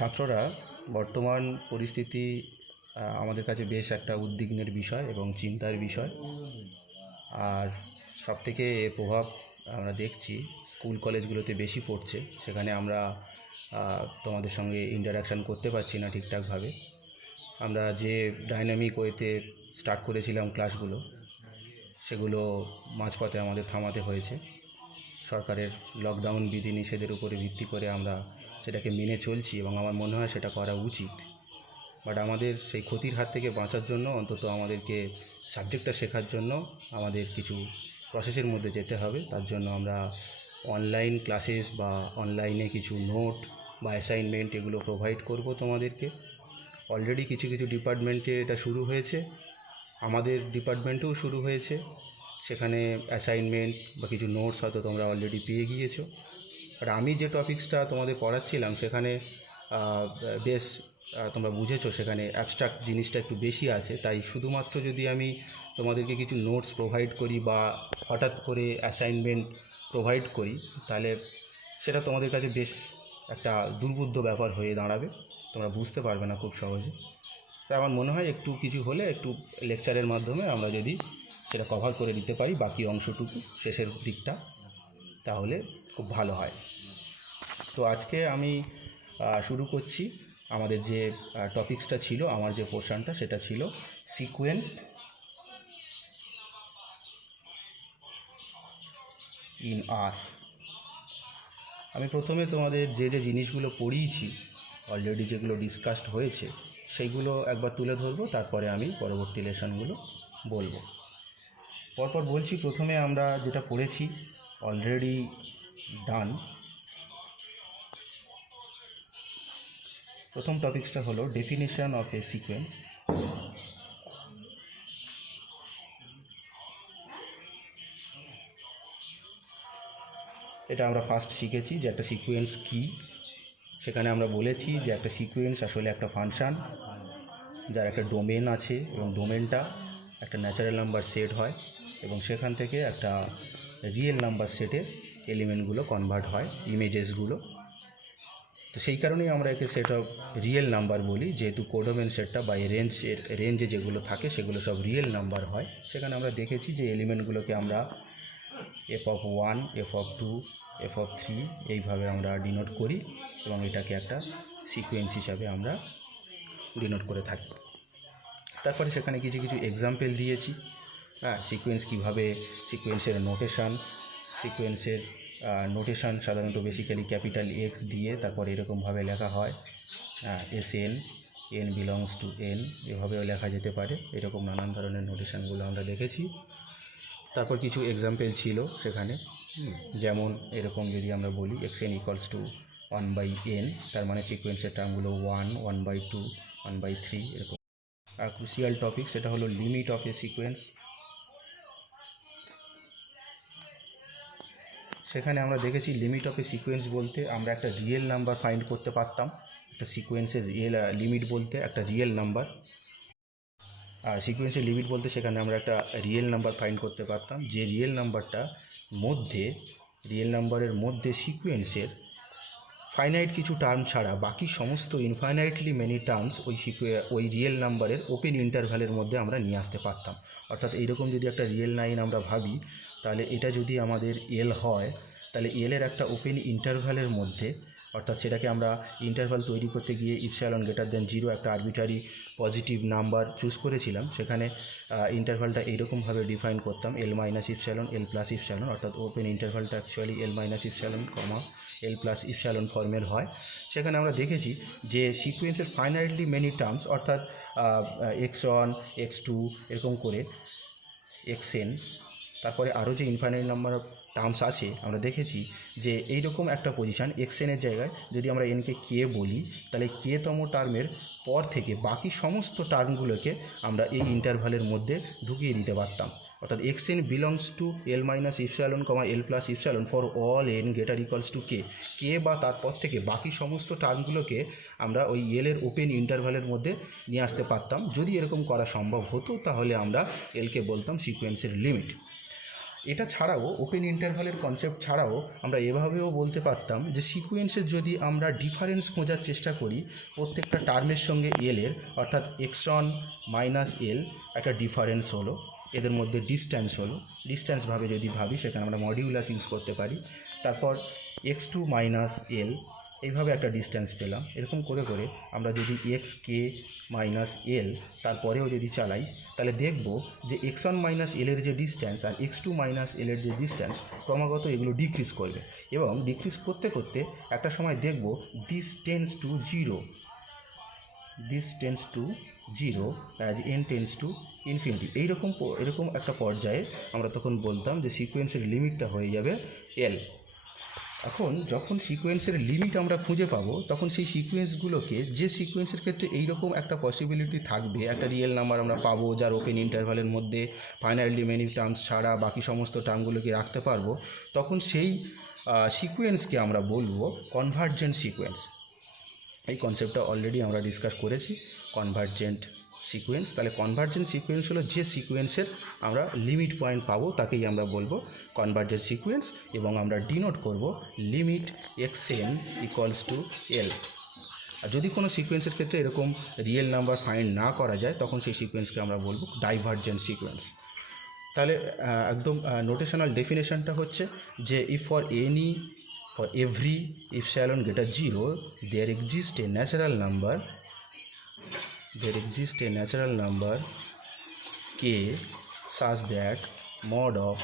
ছাত্ররা বর্তমান পরিস্থিতি আমাদের কাছে বেশ একটা উদ্বিগ্নের বিষয় এবং চিন্তার বিষয়। আর সবথেকে এর প্রভাব আমরা দেখছি স্কুল কলেজগুলোতে বেশি পড়ছে। সেখানে আমরা তোমাদের সঙ্গে ইন্টারাকশান করতে পারছি না ঠিকঠাকভাবে। আমরা যে ডাইনামিক ওয়েতে স্টার্ট করেছিলাম ক্লাসগুলো, সেগুলো মাঝপথে আমাদের থামাতে হয়েছে। সরকারের লকডাউন বিধিনিষেধের উপরে ভিত্তি করে আমরা সেটাকে মেনে চলছি এবং আমার মনে হয় সেটা করা উচিত। বাট আমাদের সেই ক্ষতির হাত থেকে বাঁচার জন্য অন্তত আমাদেরকে সাবজেক্টটা শেখার জন্য আমাদের কিছু প্রসেসের মধ্যে যেতে হবে। তার জন্য আমরা অনলাইন ক্লাসেস বা অনলাইনে কিছু নোট বা অ্যাসাইনমেন্ট এগুলো প্রোভাইড করব তোমাদেরকে। অলরেডি কিছু কিছু ডিপার্টমেন্টে এটা শুরু হয়েছে, আমাদের ডিপার্টমেন্টেও শুরু হয়েছে। সেখানে অ্যাসাইনমেন্ট বা কিছু নোটস হয়তো তোমরা অলরেডি পেয়ে গিয়েছো। আর আমি যে টপিক্সটা তোমাদের পড়াচ্ছিলাম সেখানে বেশ তোমরা বুঝেছো, সেখানে অ্যাবস্ট্রাক্ট জিনিসটা একটু বেশি আছে। তাই শুধুমাত্র যদি আমি তোমাদেরকে কিছু নোটস প্রোভাইড করি বা হঠাৎ করে অ্যাসাইনমেন্ট প্রোভাইড করি, তাহলে সেটা তোমাদের কাছে বেশ একটা দুর্বোধ্য ব্যাপার হয়ে দাঁড়াবে, তোমরা বুঝতে পারবে না খুব সহজে। তাই আমার মনে হয় একটু কিছু হলে একটু লেকচারের মাধ্যমে আমরা যদি সেটা কভার করে দিতে পারি বাকি অংশটুকু শেষের দিকটা, তাহলে খুব ভালো হয়। তো আজকে আমি শুরু করছি। আমাদের যে টপিক্সটা ছিল, আমার যে পোর্শনটা, সেটা ছিল সিকোয়েন্স ইন আর। আমি প্রথমে তোমাদের যে যে জিনিসগুলো পড়িয়েছি, অলরেডি যেগুলো ডিসকাসড হয়েছে, সেইগুলো একবার তুলে ধরবো, তারপরে আমি পরবর্তী লেসনগুলো বলবো। পরপর বলছি। প্রথমে আমরা যেটা পড়েছি অলরেডি ডান। প্রথম টপিক্সটা হলো ডেফিনিশন অফ এ সিকোয়েন্স। এটা আমরা ফার্স্ট শিখেছি যে একটা সিকোয়েন্স কী। সেখানে আমরা বলেছি যে একটা সিকোয়েন্স আসলে একটা ফাংশান যার একটা ডোমেন আছে এবং ডোমেনটা একটা ন্যাচারাল নাম্বার সেট হয় এবং সেখান থেকে একটা রিয়েল নাম্বার সেটে এলিমেন্টগুলো কনভার্ট হয়, ইমেজেসগুলো। তো সেই কারণেই আমরা একে সেট অফ রিয়েল নাম্বার বলি, যেহেতু কোডোমেন সেটটা বা রেঞ্জে যেগুলো থাকে সেগুলো সব রিয়েল নাম্বার হয়। সেখানে আমরা দেখেছি যে এলিমেন্টগুলোকে আমরা f(1), f(2), f(3) এইভাবে আমরা ডিনোট করি এবং এটাকে একটা সিকোয়েন্স হিসাবে আমরা ডিনোট করে থাকি। তারপরে সেখানে কিছু কিছু এক্সাম্পল দিয়েছি। সিকোয়েন্স কীভাবে, সিকোয়েন্সের নোটেশান সাধারণত বেসিক্যালি ক্যাপিটাল এক্স দিয়ে তারপর এরকমভাবে লেখা হয়, SN, n belongs to n, এভাবেও লেখা যেতে পারে। এরকম নানান ধরনের নোটেশানগুলো আমরা দেখেছি। তারপর কিছু এক্সাম্পল ছিল সেখানে, যেমন এরকম যদি আমরা বলি xn ইকুয়ালস টু 1/n, তার মানে সিকোয়েন্সের টার্মগুলো 1, 1/2, 1/3 এরকম। ক্রুশিয়াল টপিক সেটা হলো লিমিট অফ এ সিকোয়েন্স। সেখানে আমরা দেখেছি লিমিট অফ এ সিকোয়েন্স বলতে আমরা একটা রিয়েল নাম্বার ফাইন্ড করতে পারতাম। একটা সিকোয়েন্সের লিমিট বলতে একটা রিয়েল নাম্বার, আর সিকোয়েন্সের লিমিট বলতে সেখানে আমরা একটা রিয়েল নাম্বার ফাইন্ড করতে পারতাম, যে রিয়েল নাম্বারের মধ্যে সিকোয়েন্সের ফাইনাইট কিছু টার্ম ছাড়া বাকি সমস্ত ইনফাইনাইটলি মেনি টার্মস ওই রিয়েল নাম্বারের ওপেন ইন্টারভ্যালের মধ্যে আমরা নিয়ে আসতে পারতাম। অর্থাৎ এইরকম যদি একটা রিয়েল লাইন আমরা ভাবি, তাহলে এটা যদি আমাদের এল হয়, তাহলে এলের একটা ওপেন ইন্টারভ্যালের মধ্যে, অর্থাৎ সেটাকে আমরা ইন্টারভ্যাল তৈরি করতে গিয়ে ইপসিলন গ্রেটার দেন 0 একটা আরবিটারি পজিটিভ নাম্বার চুজ করেছিলাম। সেখানে ইন্টারভ্যালটা এইরকমভাবে ডিফাইন করতাম, L minus epsilon, L plus epsilon, অর্থাৎ ওপেন ইন্টারভ্যালটা actually L minus epsilon, L plus epsilon ফর্মের হয়। সেখানে আমরা দেখেছি যে সিকোয়েন্সের ফাইনাইটলি মেনি টার্মস, অর্থাৎ x1, x2 এরকম করে xn, তারপরে আরও যে ইনফাইনাইট নাম্বার অফ টার্মস আছে, আমরা দেখেছি যে এইরকম একটা পজিশান xn-এর জায়গায় যদি আমরা nকে k বলি, তাহলে k-তম টার্মের পর থেকে বাকি সমস্ত টার্মগুলোকে আমরা এই ইন্টারভ্যালের মধ্যে ঢুকিয়ে দিতে পারতাম। অর্থাৎ xn belongs to L minus epsilon, L plus epsilon for all n greater equals two k বা তারপর থেকে বাকি সমস্ত টার্মগুলোকে আমরা ওই এলের ওপেন ইন্টারভ্যালের মধ্যে নিয়ে আসতে পারতাম। যদি এরকম করা সম্ভব হতো, তাহলে আমরা এলকে বলতাম সিকোয়েন্সের লিমিট। এটা ছাড়াও ওপেন ইন্টারভালের কনসেপ্ট ছাড়াও আমরা এভাবেও বলতে পারতাম যে সিকোয়েন্সের যদি আমরা ডিফারেন্স খোঁজার চেষ্টা করি প্রত্যেকটা টার্মের সঙ্গে এল এর, অর্থাৎ এক্সন মাইনাস এল একটা ডিফারেন্স হলো, এদের মধ্যে ডিস্ট্যান্স হলো, ডিস্ট্যান্সভাবে যদি ভাবি সেখানে আমরা মডিউলাস ইউজ করতে পারি। তারপর এক্স টু মাইনাস এল এইভাবে একটা ডিস্ট্যান্স পেলাম। এরকম করে করে আমরা যদি এক্স কে মাইনাস এল তারপরেও যদি চালাই তাহলে দেখব যে এক্স ওয়ান মাইনাস এলের যে ডিস্ট্যান্স আর এক্স টু মাইনাস এলের যে ডিস্ট্যান্স ক্রমাগত এগুলো ডিক্রিজ করবে, এবং ডিক্রিজ করতে করতে একটা সময় দেখব this tends to zero, this tends to zero as N tends to infinity. এরকম একটা পর্যায়ে আমরা তখন বলতাম যে সিকোয়েন্সের লিমিটটা হয়ে যাবে এল। এখন যখন সিকোয়েন্সের লিমিট আমরা খুঁজে পাবো তখন সেই সিকোয়েন্সগুলোকে, যে সিকোয়েন্সের ক্ষেত্রে এইরকম একটা পসিবিলিটি থাকবে, একটা রিয়েল নাম্বার আমরা পাবো যার ওপেন ইন্টারভ্যালের মধ্যে ফাইনাইট রিমেইনিং টার্মস ছাড়া বাকি সমস্ত টার্মগুলোকে রাখতে পারবো, তখন সেই সিকোয়েন্সকে আমরা বলবো কনভার্জেন্ট সিকোয়েন্স। এই কনসেপ্টটা অলরেডি আমরা ডিসকাস করেছি, কনভার্জেন্ট সিকোয়েন্স। তাহলে কনভার্জেন্ট সিকোয়েন্স হলো যে সিকোয়েন্সের আমরা লিমিট পয়েন্ট পাবো তাকেই আমরা বলবো কনভার্জেন্ট সিকোয়েন্স, এবং আমরা ডিনোট করব limit x n equals to L. আর যদি কোনো সিকোয়েন্সের ক্ষেত্রে এরকম রিয়েল নাম্বার ফাইন্ড না করা যায় তখন সেই সিকোয়েন্সকে আমরা বলবো ডাইভার্জেন্ট সিকোয়েন্স। তাহলে একদম নোটেশনাল ডেফিনেশনটা হচ্ছে যে if for every epsilon greater 0 there exists a natural number k such that mod of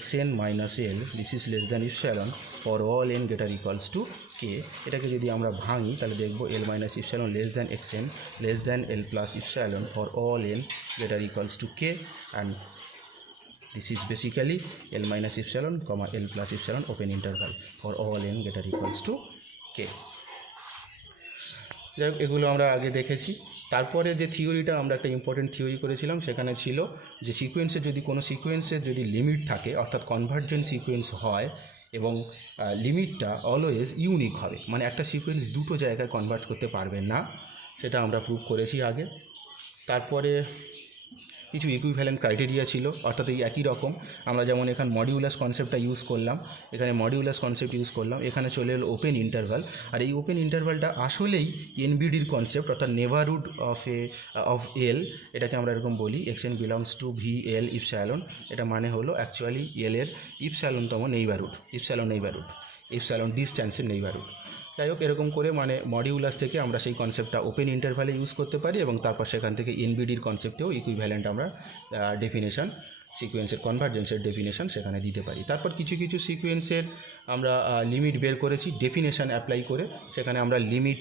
xn minus l this is less than epsilon for all n greater equals to k। এটাকে যদি আমরা ভাঙি তাহলে দেখব l minus epsilon less than xn less than l plus epsilon for all n greater equals to k, and this is basically L minus epsilon comma L plus epsilon open interval for all n greater equals to k। যাই হোক, এগুলো আমরা আগে দেখেছি। তারপরে যে থিওরিটা আমরা একটা ইম্পর্টেন্ট থিওরি করেছিলাম সেখানে ছিল যে সিকোয়েন্সের যদি কোনো সিকোয়েন্সের যদি লিমিট থাকে অর্থাৎ কনভার্জেন্ট সিকোয়েন্স হয় এবং লিমিটটা অলওয়েজ ইউনিক হবে, মানে একটা সিকোয়েন্স দুটো জায়গায় কনভার্ট করতে পারবে না, সেটা আমরা প্রুভ করেছি আগে। তারপরে কিছু ইকুইভ্যালেন্ট ক্রাইটেরিয়া ছিল, অর্থাৎ এই একই রকম আমরা যেমন এখানে মডিউলাস কনসেপ্টটা ইউজ করলাম, এখানে মডিউলাস কনসেপ্ট ইউজ করলাম, এখানে চলে এলো ওপেন ইন্টারভাল। আর এই ওপেন ইন্টারভালটা আসলেই এনবিডির কনসেপ্ট, অর্থাৎ নেভারহুড অফ এল, এটাকে আমরা এরকম বলি x N belongs to V L epsilon. এটা মানে হলো অ্যাকচুয়ালি এল এর ইপসাইলনতম নেইবারহুড, ইপসাইলন ডিস্ট্যান্সের নেইবারহুড। যাই হোক, এরকম করে মানে মডিউলাস থেকে আমরা সেই কনসেপ্টটা ওপেন ইন্টারভ্যালে ইউজ করতে পারি, এবং তারপর সেখান থেকে এনবিডির কনসেপ্টেও ইকুইভ্যালেন্ট আমরা ডেফিনেশন, সিকোয়েন্সের কনভার্জেন্সের ডেফিনেশন সেখানে দিতে পারি। তারপর কিছু কিছু সিকোয়েন্সের আমরা লিমিট বের করেছি ডেফিনেশন অ্যাপ্লাই করে, সেখানে আমরা লিমিট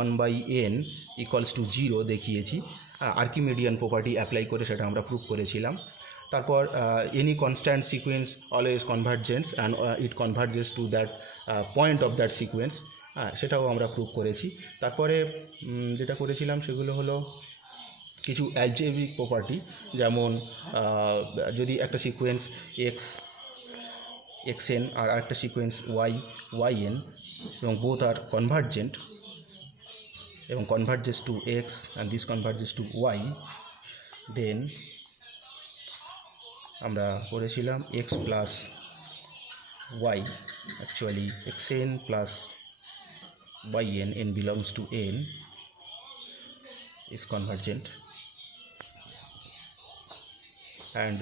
1/n ইকুয়ালস টু 0 দেখিয়েছি, আর্কিমিডিয়ান প্রপার্টি অ্যাপ্লাই করে সেটা আমরা প্রুভ করেছিলাম। তারপর any constant sequence always convergence and it converges to that point of that sequence, সেটাও আমরা প্রুভ করেছি। তারপরে যেটা করেছিলাম সেগুলো হলো কিছু অ্যালজেব্রিক প্রপার্টি, যেমন যদি একটা সিকোয়েন্স xn আর আরেকটা সিকোয়েন্স yn এবং বোথ আর কনভার্জেন্ট এবং converges to x and this converges to y, then আমরা করেছিলাম x plus y, actually xn plus yn, n belongs to n, is convergent and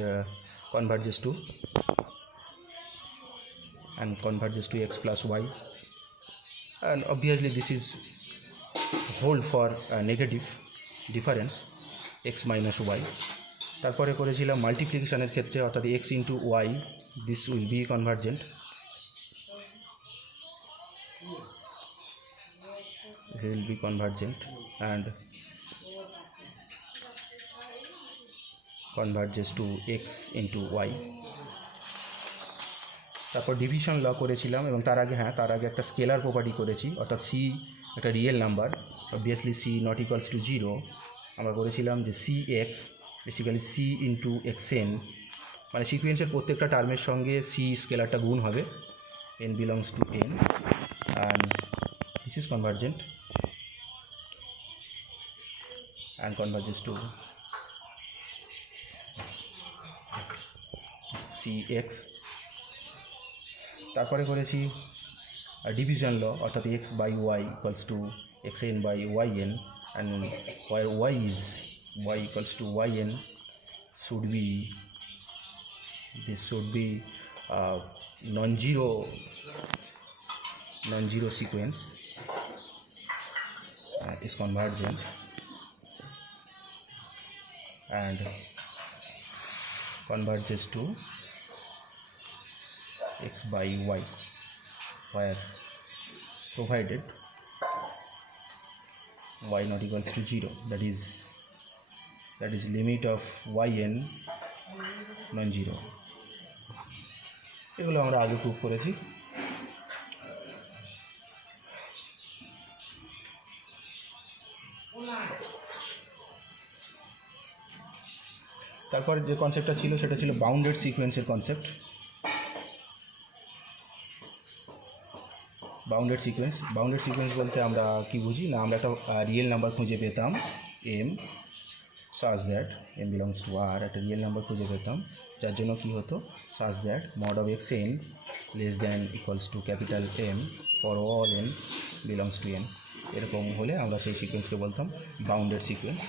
converges to x plus y, and obviously this is hold for negative difference x minus y। তারপরে করেছিলাম মাল্টিপ্লিকেশনের ক্ষেত্রে, অর্থাৎ x into y, this will be convergent, and converges to x into y। তারপর division ল করেছিলাম, এবং তার আগে একটা স্কেলার প্রপার্টি করেছি, অর্থাৎ c একটা real number, obviously c not equals to 0, আমরা করেছিলাম যে cx basically c into xn, মানে সিকুয়েন্সের প্রত্যেকটা টার্মের সঙ্গে c স্কেলারটা গুণ হবে, n belongs to n, and this is convergent and converges to c cx। তারপরে করেছি ডিভিশন ল, অর্থাৎ x by y equals to x n by y n, and where y equals to y n should be, this should be non-zero sequence is convergent and converges to x by y, where provided y not equals to 0, that is limit of yn non-zero। এগুলো আমরা আগে prove করেছি। তারপর যে কনসেপ্টটা ছিল সেটা ছিল বাউন্ডেড সিকোয়েন্সের কনসেপ্ট। বাউন্ডেড সিকোয়েন্স বলতে আমরা কি বুঝি না, আমরা একটা রিয়েল নাম্বার খুঁজে পেতাম m such that m belongs to r, একটা রিয়েল নাম্বার খুঁজে পেতাম যার জন্য কি হতো, such that mod of xn less than equals to capital M for all n belongs to n, এরকম হলে আমরা সেই সিকোয়েন্সকে বলতাম বাউন্ডেড সিকোয়েন্স।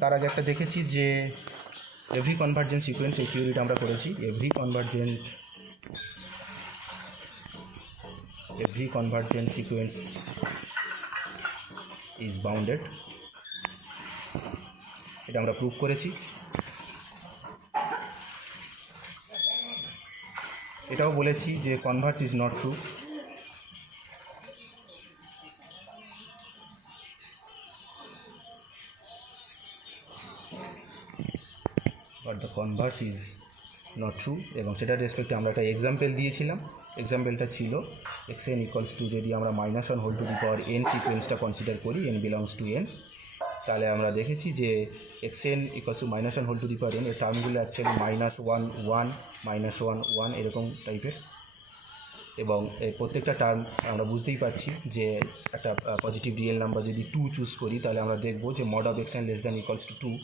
তার আগে একটা দেখেছি যে এভরি কনভার্জেন্ট সিকোয়েন্স, এই থিওরিটা আমরা করেছি। Every convergent sequence is bounded, এটা আমরা প্রুভ করেছি। এটাও বলেছি যে Converse is not true, but the Converse is not true, এবং সেটার রেসপেক্টে আমরা একটা এক্সাম্পল দিয়েছিলাম। এক্সাম্পলটা ছিল এক্স এন ইকুয়ালস টু, যদি আমরা -1 whole to the power n সিকোয়েন্সটা কনসিডার করি, n বিলংস টু n, তাহলে আমরা দেখেছি যে x n equals to -1 whole to the power n, এর টার্মগুলো অ্যাকচুয়ালি -1 1 -1 1 এরকম টাইপের, এবং এই প্রত্যেকটা টার্ম আমরা বুঝতেই পারছি যে একটা পজিটিভ রিয়েল নাম্বার যদি 2 চুজ করি, তাহলে আমরা দেখব যে mod of x N less than equals to 2,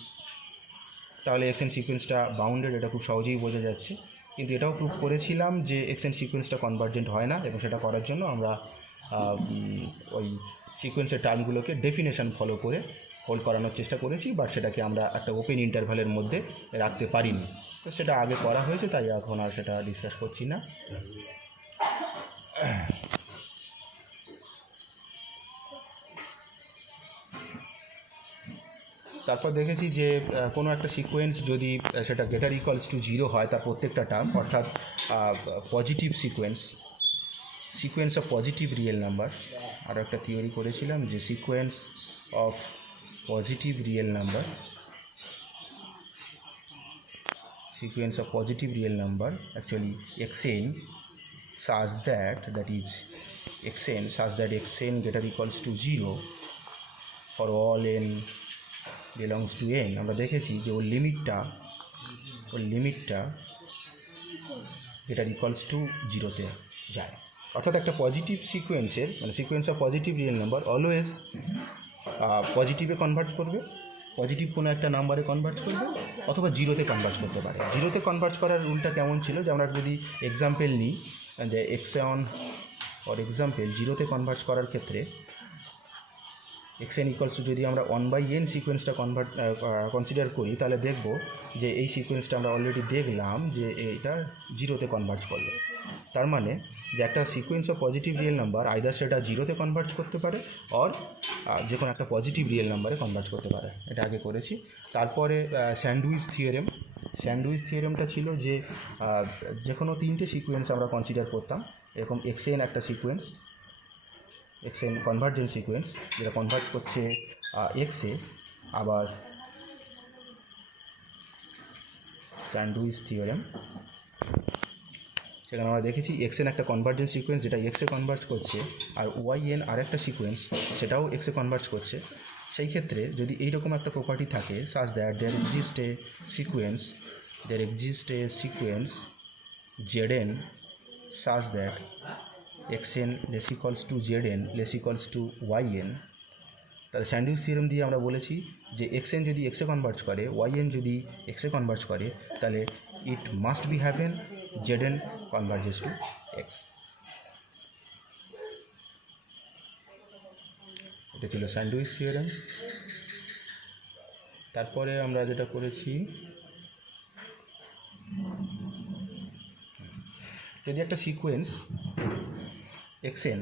তাহলে এক্স এন সিকোয়েন্সটা বাউন্ডেড, এটা খুব সহজেই বোঝা যাচ্ছে। কিন্তু এটাও প্রুভ করেছিলাম যে এক্স এন সিকোয়েন্সটা কনভার্জেন্ট হয় না, এবং সেটা করার জন্য আমরা ওই সিকোয়েন্সের টার্মগুলোকে ডেফিনেশন ফলো করে হোল্ড করানোর চেষ্টা করেছি, বাট সেটাকে আমরা একটা ওপেন ইন্টারভ্যালের মধ্যে রাখতে পারিনি। তো সেটা আগে করা হয়েছে, তাই এখন আর সেটা ডিসকাস করছি না। তারপর দেখেছি যে কোনো একটা সিকোয়েন্স যদি সেটা গ্রেটার ইকুয়ালস টু 0 হয়, তার প্রত্যেকটা টার্ম, অর্থাৎ positive sequence of positive real number, আরও একটা থিওরি করেছিলাম যে sequence of positive real number actually xn such that xn greater equals to 0 for all n belongs to n, আমরা দেখেছি যে ওর লিমিটটা গ্রেটার ইকুয়ালস টু 0-তে যায়। অর্থাৎ একটা পজিটিভ সিকোয়েন্সের, মানে sequence of positive real number always পজিটিভে কনভার্ট করবে, পজিটিভ কোনো একটা নাম্বারে কনভার্ট করবে, অথবা 0-তে কনভার্ট করতে পারে। 0-তে কনভার্ট করার রুলটা কেমন ছিল, যে আমরা যদি এক্সাম্পল নিই যে xn ফর এক্সাম্পল 0-তে কনভার্ট করার ক্ষেত্রে xn ইকুয়ালস টু, যদি আমরা 1/n সিকোয়েন্সটা কনসিডার করি, তাহলে দেখব যে এই সিকোয়েন্সটা আমরা অলরেডি দেখলাম যে এটা 0-তে কনভার্ট করবে। তার মানে যে একটা sequence of positive real number either সেটা 0-তে কনভার্ট করতে পারে, অর যে কোনো একটা পজিটিভ রিয়েল নাম্বারে কনভার্ট করতে পারে, এটা আগে করেছি। তারপরে স্যান্ডউইচ থিওরেমটা ছিল যে যে কোনো 3টে সিকোয়েন্স আমরা কনসিডার করতাম, এরকম xn একটা সিকোয়েন্স, xn কনভার্জেন্ট সিকোয়েন্স যেটা কনভার্ট করছে x-এ, আবার স্যান্ডউইচ থিওরেম, সেখানে আমরা দেখেছি xn একটা কনভার্জেন্ট সিকোয়েন্স যেটা x-এ কনভার্ট করছে, আর yn আর একটা সিকোয়েন্স সেটাও x-এ কনভার্ট করছে। সেই ক্ষেত্রে যদি এইরকম একটা প্রপার্টি থাকে, such that there exists a sequence zn such that xn less equals to zn less equals to yn, তাহলে স্যান্ডউইচ থিওরেম দিয়ে আমরা বলেছি যে xn যদি x-এ কনভার্ট করে, yn যদি x-এ কনভার্ট করে, তাহলে it must be happen Zn converges to x. এটা ছিল স্যান্ডউইচ থিওরেম। তারপরে আমরা যেটা করেছি, যদি একটা সিকোয়েন্স xn,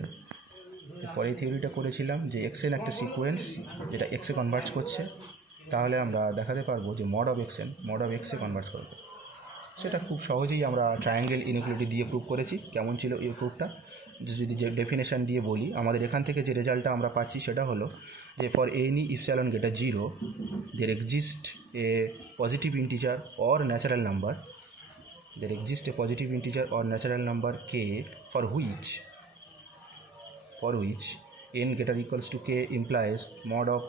পরে থিওরিটা করেছিলাম যে xn একটা সিকোয়েন্স যেটা x এ কনভার্ট করছে, তাহলে আমরা দেখাতে পারবো যে mod of xn mod of x A convert করবে। সেটা খুব সহজেই আমরা ট্রায়াঙ্গেল ইনইকুয়ালিটি দিয়ে প্রুভ করেছি। কেমন ছিল এই প্রুফটা, যদি যে ডেফিনেশান দিয়ে বলি, আমাদের এখান থেকে যে রেজাল্টটা আমরা পাচ্ছি সেটা হলো যে for any epsilon greater 0 there exist a positive integer or natural number, there exists a positive integer or natural number k for which n greater equals to k implies mod of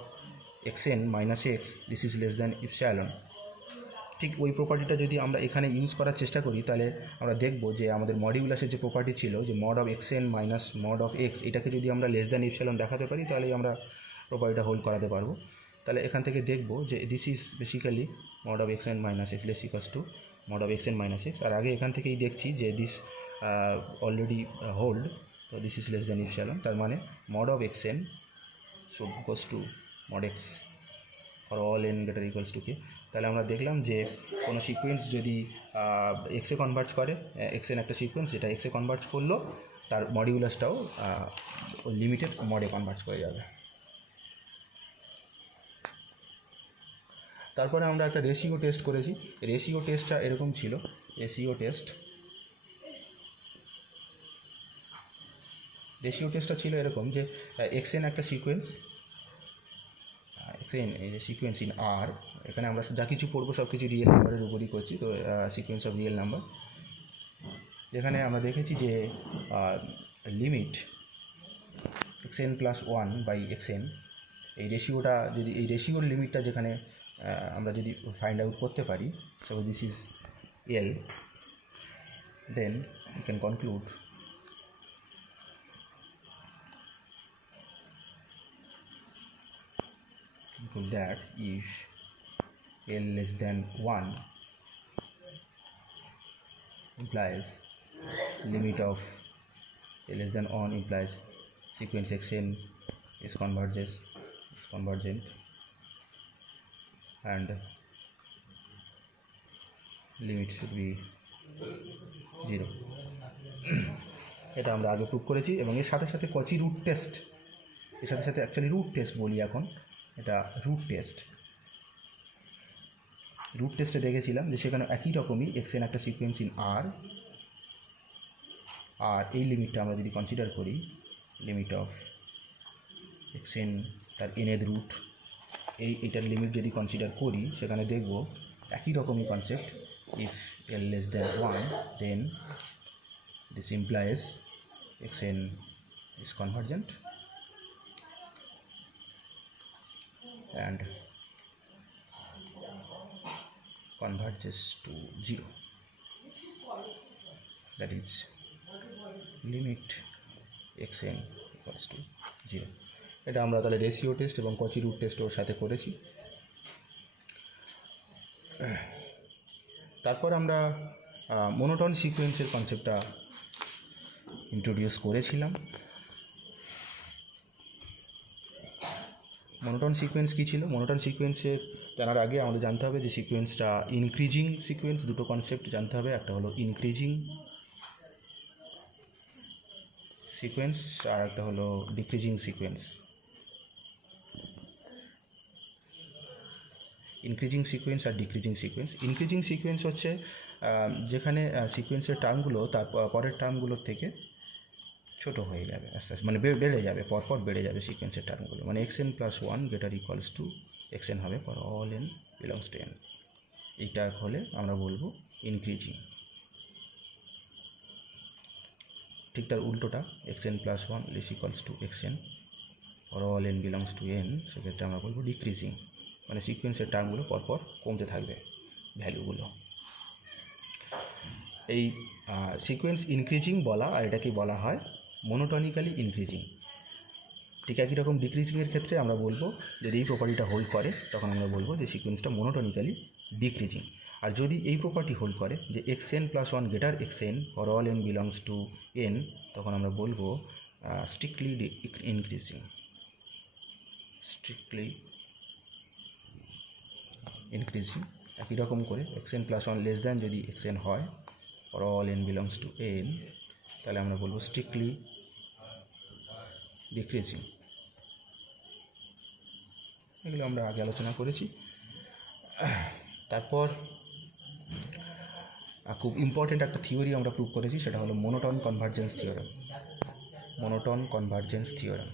xn minus x this is less than epsilon। ঠিক ওই প্রপার্টিটা যদি আমরা এখানে use করার চেষ্টা করি, তাহলে আমরা দেখব যে আমাদের মডিউলাসের যে প্রপার্টি ছিল যে mod of xn minus mod of x, এটাকে যদি আমরা লেস দ্যান ইপসিলন দেখাতে পারি, তাহলেই আমরা প্রপার্টিটা হোল্ড করাতে পারবো। তাহলে এখান থেকে দেখব যে this is basically mod of xn minus x less equals to mod of xn minus x। আর আগে এখান থেকেই দেখছি যে দিস অলরেডি হোল্ড, তো this is less than epsilon, তার মানে mod of xn should goes to mod x for all n greater equals two k। তাহলে আমরা দেখলাম যে কোনো সিকোয়েন্স যদি এক্সে কনভার্ট করে, xn একটা সিকোয়েন্স যেটা এক্সে কনভার্ট করলো, তার মডিউলাসটাও লিমিটেড মডে কনভার্ট করে যাবে। তারপরে আমরা একটা রেশিও টেস্ট করেছি। রেশিও টেস্টটা এরকম ছিল, রেশিও টেস্টটা ছিল এরকম যে xn একটা সিকোয়েন্স, xn এই যে সিকোয়েন্স ইন আর, এখানে আমরা যা কিছু পড়বো সব কিছু রিয়েল নাম্বারের উপরই করছি, তো সিকোয়েন্স অফ রিয়েল নাম্বার, যেখানে আমরা দেখেছি যে limit xn plus 1 by xn, এই রেশিওটা যদি, এই রেশিওর লিমিটটা যেখানে আমরা যদি ফাইন্ড আউট করতে পারি, so this is L, then you can conclude that if L less than 1 implies limit of L less than 1 implies sequence xn is convergent and limit should be 0। এটা আমরা আগে প্রুভ করেছি, এবং এর সাথে সাথে কচি রুট টেস্ট, এর সাথে সাথে অ্যাকচুয়ালি রুট টেস্ট বলি এখন, এটা রুট টেস্টে দেখেছিলাম যে সেখানে একই রকমই xn একটা সিকোয়েন্স ইন আর, আর এই লিমিটটা আমরা যদি কনসিডার করি, লিমিট অফ xn তার nth রুট, এইটার লিমিট যদি কনসিডার করি, সেখানে দেখব একই রকমই concept, if L less than 1 then this implies xn is convergent and converges to 0, that is limit xn equals to 0। এটা আমরা তাহলে রেশিও টেস্ট এবং কচি রুট টেস্ট ওর সাথে করেছি। তারপর আমরা মোনোটন সিকোয়েন্সের কনসেপ্টটা ইন্ট্রোডিউস করেছিলাম। মোনোটন সিকোয়েন্স কী ছিল? মোনোটন সিকোয়েন্সে জানার আগে আমাদের জানতে হবে যে সিকোয়েন্সটা ইনক্রিজিং সিকোয়েন্স, দুটো কনসেপ্ট জানতে হবে, একটা হলো ইনক্রিজিং সিকোয়েন্স আর একটা হলো ডিক্রিজিং সিকোয়েন্স। ইনক্রিজিং সিকোয়েন্স আর ডিক্রিজিং সিকোয়েন্স। ইনক্রিজিং সিকোয়েন্স হচ্ছে যেখানে সিকোয়েন্সের টার্মগুলো তার পরের টার্মগুলোর থেকে ছোটো হয়ে যাবে আস্তে আস্তে, মানে বেড়ে যাবে, পরপর বেড়ে যাবে সিকোয়েন্সের টার্মগুলো, মানে xn plus 1 greater equals two xn হবে for all n belongs to n। এইটা হলে আমরা বলবো ইনক্রিজিং। ঠিক তার উল্টোটা, xn plus 1 less equals to xn for all n belongs to n, সেক্ষেত্রে আমরা বলবো ডিক্রিজিং, মানে সিকোয়েন্সের টার্মগুলো পরপর কমতে থাকবে ভ্যালুগুলো। এই সিকোয়েন্স ইনক্রিজিং বলা, আর এটাকে বলা হয় মোনোটনিক্যালি ইনক্রিজিং। ঠিক একই রকম ডিক্রিজিংয়ের ক্ষেত্রে আমরা বলবো যদি এই প্রপার্টিটা হোল্ড করে, তখন আমরা বলবো যে সিকোয়েন্সটা মোনোটনিক্যালি ডিক্রিজিং। আর যদি এই প্রপার্টি হোল্ড করে যে xn plus one greater xn for all n belongs to n, তখন আমরা বলবো স্ট্রিক্টলি ইনক্রিজিং, স্ট্রিক্টলি ইনক্রিজিং। একই রকম করে xn plus one less than যদি xn হয় for all n belongs to n, তাহলে আমরা বলবো স্ট্রিক্টলি ডিক্রিজিং। এগুলো আমরা আগে আলোচনা করেছি। তারপর খুব ইম্পর্টেন্ট একটা থিওরি আমরা প্রুভ করেছি, সেটা হলো monotone convergence theorem. Monotone convergence theorem.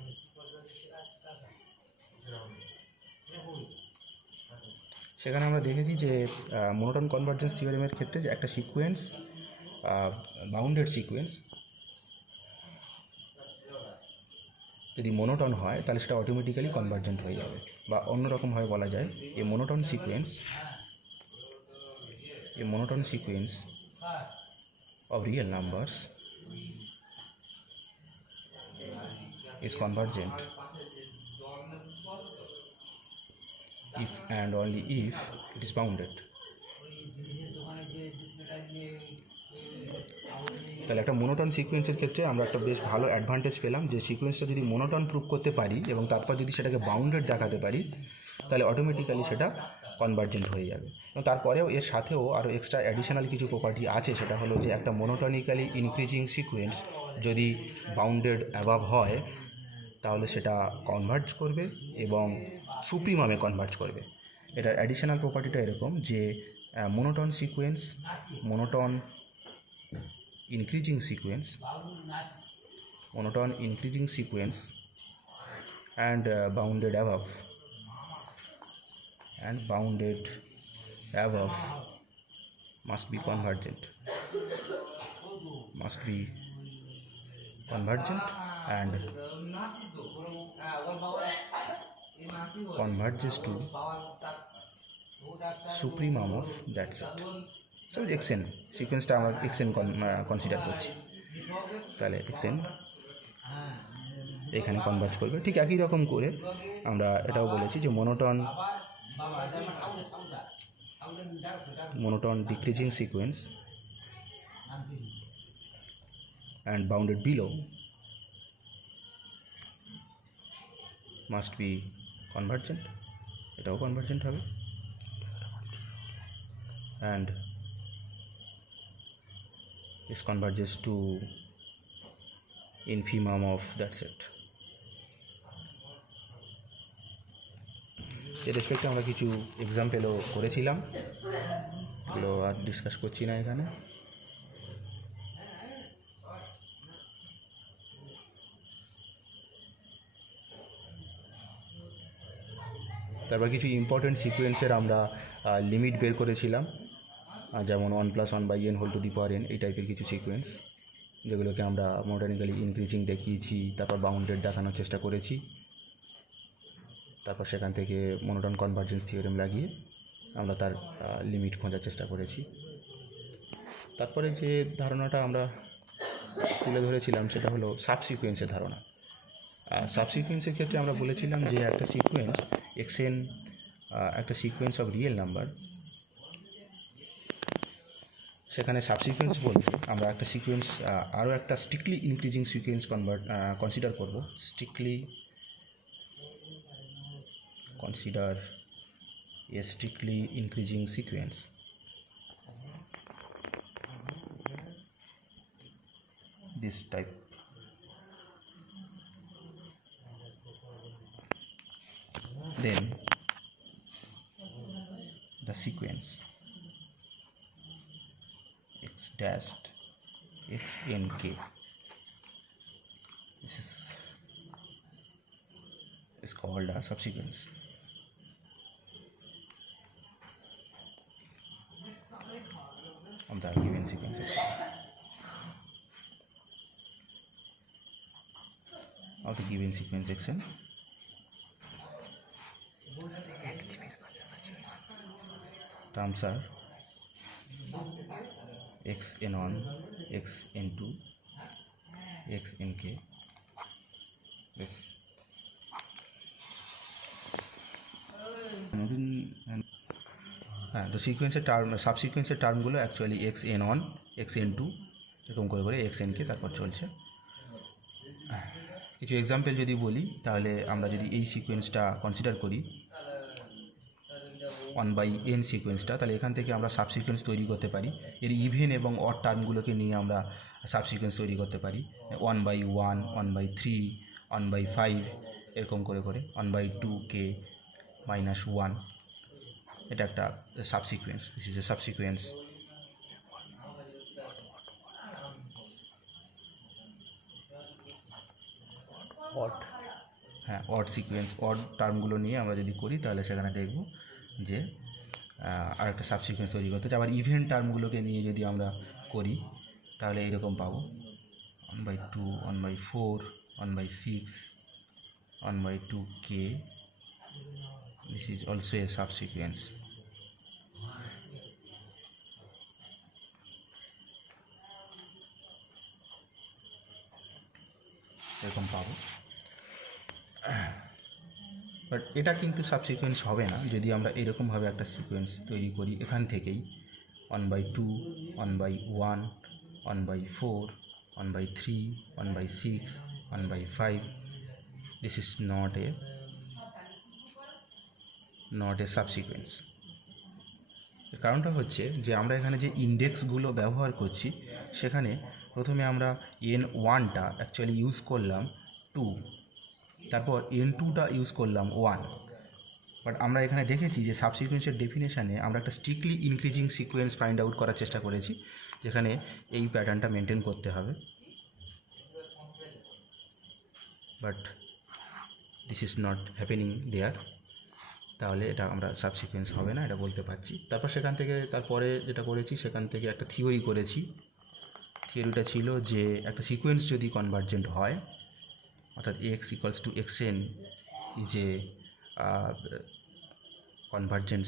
সেখানে আমরা দেখেছি যে মোনোটন কনভার্জেন্স থিওরেমের ক্ষেত্রে যে একটা সিকোয়েন্স, বাউন্ডেড সিকোয়েন্স যদি মোনোটন হয় তাহলে সেটা অটোমেটিক্যালি কনভার্জেন্ট হয়ে যাবে। বা অন্যরকমভাবে বলা যায় এই monotone sequence of real numbers is convergent if and only if it is bounded. তাহলে একটা মোনোটন সিকোয়েন্সের ক্ষেত্রে আমরা একটা বেশ ভালো অ্যাডভান্টেজ পেলাম যে সিকোয়েন্সটা যদি মোনোটন প্রুভ করতে পারি এবং তারপর যদি সেটাকে বাউন্ডেড দেখাতে পারি তাহলে অটোমেটিক্যালি সেটা কনভার্জেন্ট হয়ে যাবে। এবং তারপরেও এর সাথেও আরও এক্সট্রা অ্যাডিশনাল কিছু প্রপার্টি আছে, সেটা হলো যে একটা মোনোটনিক্যালি ইনক্রিজিং সিকোয়েন্স যদি বাউন্ডেড অ্যাবাভ হয় তাহলে সেটা কনভার্জ করবে এবং সুপ্রিমামে কনভার্জ করবে। এটার অ্যাডিশনাল প্রপার্টিটা এরকম যে monotone sequence, monotone increasing sequence and bounded above must be convergent and converges to supremum of that set. So xn সিকোয়েন্সটা আমরা xn কনসিডার করছি, তাহলে xn এখানে কনভার্জ করবে। ঠিক একই রকম করে আমরা এটাও বলেছি যে monotone decreasing sequence and bounded below must be convergent, এটাও কনভার্জেন্ট হবে। And this converges to infimum of that set. এর রেসপেক্টে আমরা কিছু এক্সাম্পলও করেছিলাম, এগুলো আর ডিসকাস করছি না এখানে। তারপর কিছু ইম্পর্টেন্ট সিকোয়েন্সের আমরা লিমিট বের করেছিলাম, যেমন 1+1/n⁴n, এই টাইপের কিছু সিকোয়েন্স যেগুলোকে আমরা মোনোটনিক্যালি ইনক্রিজিং দেখিয়েছি, তারপর বাউন্ডেড দেখানোর চেষ্টা করেছি। তারপর সেখান থেকে মোনোটন কনভার্জেন্স থিওরেম লাগিয়ে আমরা তার লিমিট খোঁজার চেষ্টা করেছি। তারপরে যে ধারণাটা আমরা তুলে ধরেছিলাম সেটা হলো সাবসিকোয়েন্সের ধারণা। সাবসিকোয়েন্সের ক্ষেত্রে আমরা বলেছিলাম যে একটা সিকোয়েন্স xn, একটা সিকোয়েন্স অফ রিয়েল নাম্বার, সেখানে সাবসিকোয়েন্স বলতে আমরা একটা সিকোয়েন্স আরও একটা স্ট্রিক্টলি ইনক্রিজিং সিকোয়েন্স কনসিডার করব। Consider a strictly increasing sequence this type. Then the sequence x dashed x n k, this is called a subsequence. Of the given sequence xn. Of the given sequence xn, terms are xn1, xn2, xnk. This হ্যাঁ, তো সিকোয়েন্সের term, সাবসিকোয়েন্সের টার্মগুলো actually xn1, xn2 এরকম করে করে xnকে তারপর চলছে। কিছু example যদি বলি, তাহলে আমরা যদি এই সিকোয়েন্সটা কনসিডার করি 1/n সিকোয়েন্সটা, তাহলে এখান থেকে আমরা সাবসিকোয়েন্স তৈরি করতে পারি। এর ইভেন এবং অড টার্মগুলোকে নিয়ে আমরা সাবসিকোয়েন্স তৈরি করতে পারি 1/1, 1/3, 1/5 এরকম করে করে 1/2k -1। এটা একটা সাবসিকোয়েন্স, দিস ইজ এ সাবসিকোয়েন্স। অড হ্যাঁ, অড সিকোয়েন্স, অড টার্মগুলো নিয়ে আমরা যদি করি তাহলে সেখানে দেখব যে আর একটা সাবসিকোয়েন্স তৈরি করতে হচ্ছে। আবার ইভেন্ট টার্মগুলোকে নিয়ে যদি আমরা করি তাহলে এইরকম পাবো 1/2, 1/4, 1/6, 1/2k। This is also a সাবসিকোয়েন্স। এরকম পাবো। বাট এটা কিন্তু সাবসিকোয়েন্স হবে না যদি আমরা এরকমভাবে একটা সিকোয়েন্স তৈরি করি এখান থেকেই 1/2, 1/1, 1/4, 1/3, 1/6, 1/5। This is not a সাবসিকোয়েন্স। কারণটা হচ্ছে যে আমরা এখানে যে ইন্ডেক্সগুলো ব্যবহার করছি সেখানে প্রথমে আমরা n1টা অ্যাকচুয়ালি ইউজ করলাম 2, তারপর n2টা ইউজ করলাম 1। বাট আমরা এখানে দেখেছি যে সাবসিকোয়েন্সের ডেফিনেশানে আমরা একটা strictly increasing sequence find out করার চেষ্টা করেছি, যেখানে এই প্যাটার্নটা মেনটেন করতে হবে। But this is not happening there. তাহলে এটা আমরা সাবসিকোয়েন্স হবে না, এটা বলতে পারছি। তারপর সেখান থেকে তারপরে যেটা করেছি সেখান থেকে একটা থিওরি করেছি। থিওরিটা ছিল যে একটা সিকোয়েন্স যদি কনভার্জেন্ট হয়, অর্থাৎ x = xn is a convergent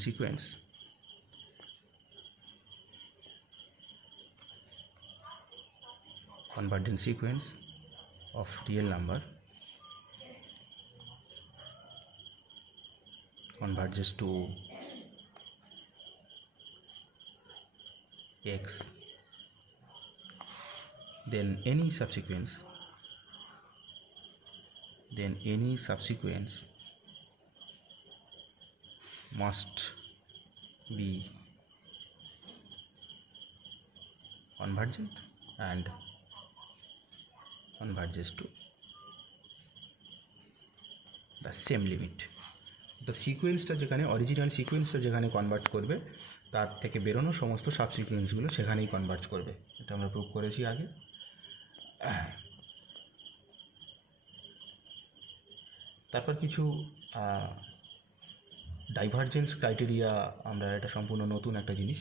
sequence, of real number converges to x, then any subsequence must be convergent and converges to the same limit. তো সিকোয়েন্সটা যেখানে, অরিজিনাল সিকোয়েন্সটা যেখানে কনভার্জ করবে তার থেকে বেরোনো সমস্ত সাবসিকোয়েন্সগুলো সেখানেই কনভার্জ করবে। এটা আমরা প্রুভ করেছি আগে। তারপর কিছু ডাইভারজেন্স ক্রাইটেরিয়া, আমরা এটা সম্পূর্ণ নতুন একটা জিনিস,